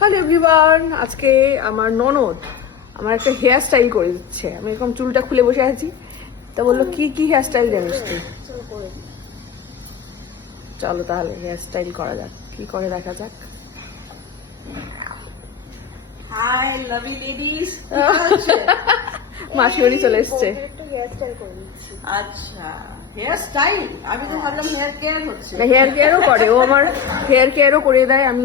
Hello everyone, আজকে আমার ননদ আমার একটা হেয়ার স্টাইল করে দিচ্ছে। আমি এরকম চুলটা খুলে বসে আছি, তা বললো কি কি হেয়ার স্টাইল জানিস তুই? চলো তাহলে হেয়ার স্টাইল করা যাক, কি করে দেখা যাক। হাই লাভলি লেডিস, মাসিমণি চলে এসছে। আচ্ছা হেয়ার স্টাইল, আমি তো ভাবলাম হেয়ার কেয়ার হচ্ছে। হেয়ার কেয়ারও করে ও, আমার হেয়ার কেয়ারও করে দেয়। আমি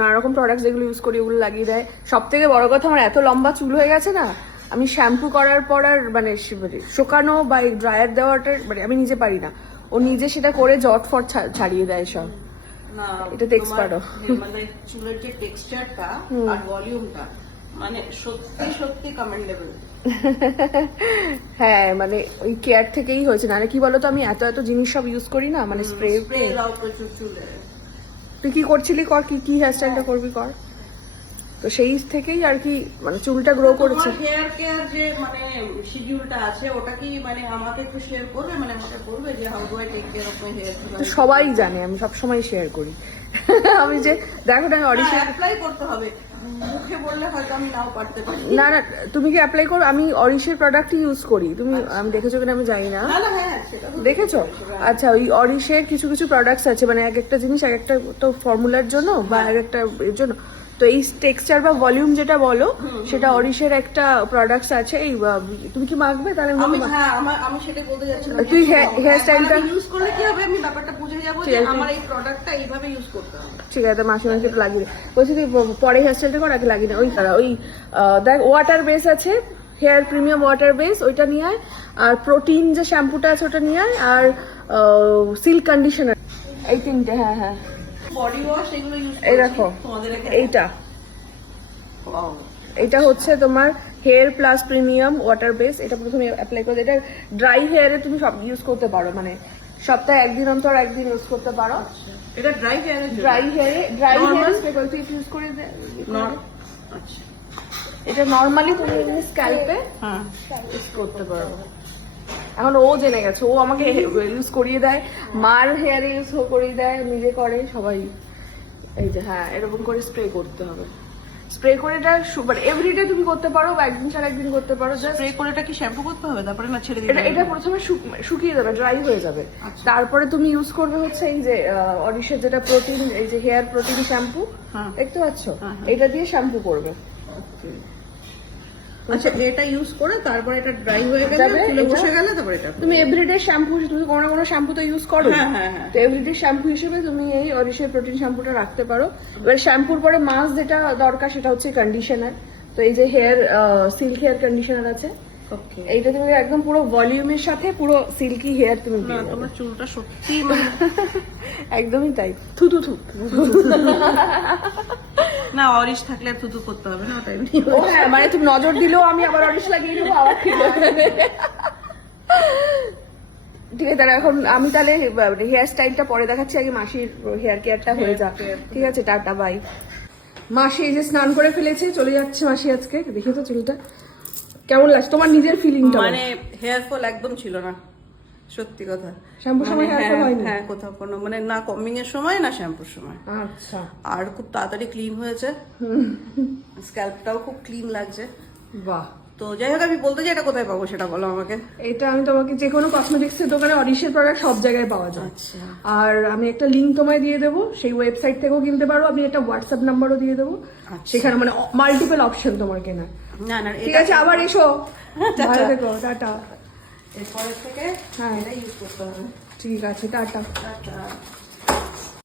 নানা রকম প্রোডাক্ট যেগুলো ইউজ করি ওগুলো লাগিয়ে দেয়। সব থেকে বড় কথা, আমার এত লম্বা চুল হয়ে গেছে না, আমি শ্যাম্পু করার পর আর মানে শুকানো বা ড্রায়ার দেওয়াটা মানে আমি নিজে পারি না, ও নিজে সেটা করে জট ফট ছাড়িয়ে দেয় সব। না এটা তো এক্সপার্ট। মানে চুলের যে টেক্সচারটা আর ভলিউমটা মানে সত্যি সত্যি কমেন্ডেবল। হ্যাঁ মানে ওই কেয়ার থেকেই হয়েছে। না কি বলতো, আমি এত এত জিনিস সব ইউজ করি না, মানে স্প্রে। লাও প্রচুর চুলে। তুই কি করছিলি কর, কি কি হেয়ার স্টাইলটা করবি কর। তো সেই থেকেই আর কি মানে চুলটা গ্রো করেছে। হেয়ার কেয়ার যে মানে শিডিউলটা আছে ওটা কি মানে আমাকে একটু শেয়ার করবে, মানে আমাকে বলবে যে how do I take care of my hair? তো সবাই জানে, আমি সবসময় শেয়ার করি। আমি যে দেখো না, আমি অডিশন অ্যাপ্লাই করতে হবে, মুখে বললে হয়তো আমি নাও পারতে পারি। না না, তুমি কি অ্যাপ্লাই করো? আমি অরিশের প্রোডাক্টই ইউজ করি। তুমি আমি দেখেছো কিনা আমি জানি না। দেখেছো? আচ্ছা, ওই অরিশের কিছু কিছু প্রোডাক্টস আছে, মানে এক একটা জিনিস এক একটা তো ফর্মুলার জন্য বা এক একটা এর জন্য। তো এই টেক্সচার বা ভলিউম যেটা বলো, সেটা অরিশের একটা প্রোডাক্টস আছে। এই তুমি কি মাখবে তাহলে? আমি সেটাই বলতে যাচ্ছিলাম। তুই হেয়ার স্টাইলটা ইউজ করলে কি হবে, আমি ব্যাপারটা বুঝে যাবো যে আমার এই প্রোডাক্টটা এইভাবে ইউজ করতে হবে। ঠিক আছে, মাসিমাকে একটু লাগিয়ে বলছি কি পরে হেয়ার স্টাইলটা কর, আগে লাগিয়ে না। ওই দেখ ওয়াটার বেস আছে, হেয়ার প্রিমিয়াম ওয়াটার বেস, ওইটা নিয়ে আয়। আর প্রোটিন যে শ্যাম্পুটা আছে ওটা নিয়ে আয়। আর সিল্ক কন্ডিশনার, এই তিনটে। হ্যাঁ হ্যাঁ, বডি ওয়াশ এগুলো ইউজ এই দেখো এইটা হচ্ছে তোমার hair plus premium water base. এটা প্রথমে অ্যাপ্লাই করে, এটা ড্রাই হেয়ারে তুমি সব ইউজ করতে পারো, মানে সপ্তাহে একদিন অন্তর একদিন ইউজ করতে পারো। এটা ড্রাই হেয়ারে ইউজ করে আচ্ছা, এটা নরমালি তুমি স্ক্যাল্পে ইউজ করতে পারো। এখন ও জেনে গেছে, ও আমাকে ইউজ করিয়ে দেয়, মার হেয়ারে ইউজ করিয়ে দেয়, নিজে করে সবাই। এই যে হ্যাঁ, এরকম করে স্প্রে করতে হবে। স্প্রে করে এটা এভরিডে তুমি করতে পারো বা একদিন ছাড়া একদিন করতে পারো। স্প্রে করে এটা কি শ্যাম্পু করতে হবে তারপরে না ছেড়ে দিতে? এটা প্রথমে শুকিয়ে যাবে, ড্রাই হয়ে যাবে। তারপরে তুমি ইউজ করবে হচ্ছে এই যে অরিশের যেটা প্রোটিন, এই যে হেয়ার প্রোটিন শ্যাম্পু দেখতে পাচ্ছ, এটা দিয়ে শ্যাম্পু করবে। আচ্ছা, এটা ইউজ করে তারপরে এটা ড্রাই হয়ে গেলে, চুলে বসে গেলে তারপরে এটা তুমি এভরিডে শ্যাম্পু, তুমি কোনো কোনো শ্যাম্পু তো ইউজ করো। তো এভরিডে শ্যাম্পু হিসেবে তুমি এই অরিশের প্রোটিন শ্যাম্পুটা রাখতে পারো। এবার শ্যাম্পুর পরে মাস্ক যেটা দরকার সেটা হচ্ছে কন্ডিশনার। তো এই যে হেয়ার সিল্ক হেয়ার কন্ডিশনার আছে, এইটা তুমি একদম পুরো ভলিউমের সাথে পুরো সিল্কি হেয়ার তুমি পেয়ে যাবে। তোমার চুলটা সত্যি একদমই তাই, থুতু থু। না, অরিশ থাকলে আর থুতু করতে হবে না, তাই? ও হ্যাঁ, মানে তুমি নজর দিলেও আমি আবার অরিশ লাগিয়ে দেবো আবার। ঠিক আছে, তাহলে এখন আমি তাহলে হেয়ার স্টাইলটা পরে দেখাচ্ছি, আগে মাসির হেয়ার কেয়ারটা হয়ে যাক। ঠিক আছে, টাটা বাই। মাসি এই যে স্নান করে ফেলেছে, চলে যাচ্ছে মাসি আজকে। দেখি তো চুলটা কেমন লাগছে, তোমার নিজের ফিলিংটা? মানে হেয়ার ফল একদম ছিল না, সত্যি কথা। শ্যাম্পুর সময় হেয়ার ফল হয়নি? হ্যাঁ, কোথাও কোনো মানে না কমিং এর সময় না শ্যাম্পুর সময়। আচ্ছা, আর খুব তাড়াতাড়ি ক্লিন হয়েছে, স্ক্যাল্পটাও খুব ক্লিন লাগছে। বাহ। তো যাই হোক, আমি বলতে চাই এটা কোথায় পাবো সেটা বলো আমাকে। এটা আমি তোমাকে যে কোনো কসমেটিক্স এর দোকানে অরিশের প্রোডাক্ট সব জায়গায় পাওয়া যায়। আচ্ছা, আর আমি একটা লিংক তোমায় দিয়ে দেবো, সেই ওয়েবসাইট থেকেও কিনতে পারো। আমি একটা হোয়াটসঅ্যাপ নাম্বারও দিয়ে দেবো, সেখানে মানে মাল্টিপল অপশন তোমার কেনার। না না, ঠিক আছে, আবার এসো, ভালো থেকো, টাটা। এরপরের থেকে হ্যাঁ এটা ইউজ করতে হবে। ঠিক আছে, টাটা। টাটা।